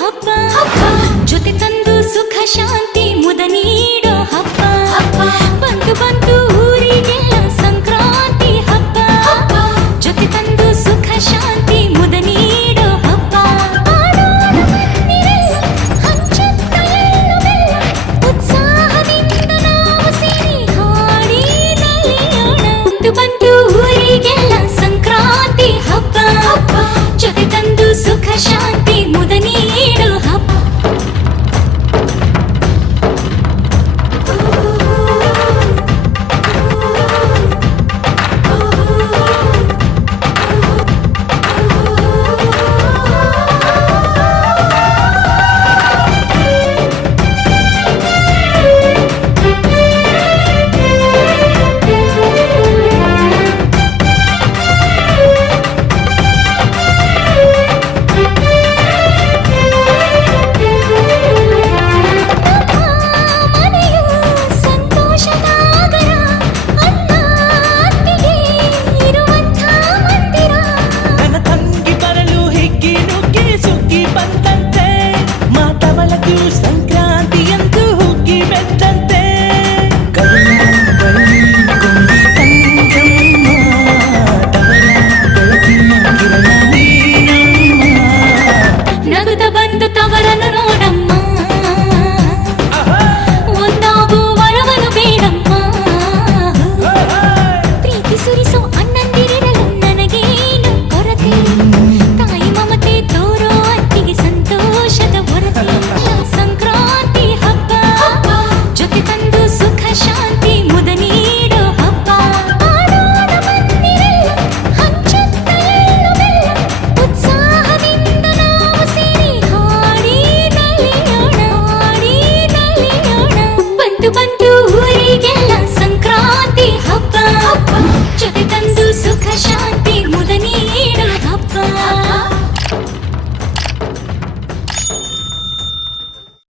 ಹಬ್ಬ ಜೊತೆ ತಂದು ಸುಖ ಶಾಂತಿ ಮುದ ನೀಡೋ ಹಬ್ಬ ಬಂತು ಬಂತು ಊರಿಗೆಲ್ಲ ಸಂಕ್ರಾಂತಿ ಹಬ್ಬ ಜೊತೆ ತಂದು ಸುಖ ಶಾಂತಿ ಮುದ ನೀಡೋ ಹಬ್ಬ ಹಂಚುತ್ತ ಎಳ್ಳು ಬೆಲ್ಲ ಉತ್ಸಾಹದಿಂದ ನಾವು ಸೇರಿ ಹಾಡಿ ನಲಿಯೋಣ ಬಂತು ಬಂತು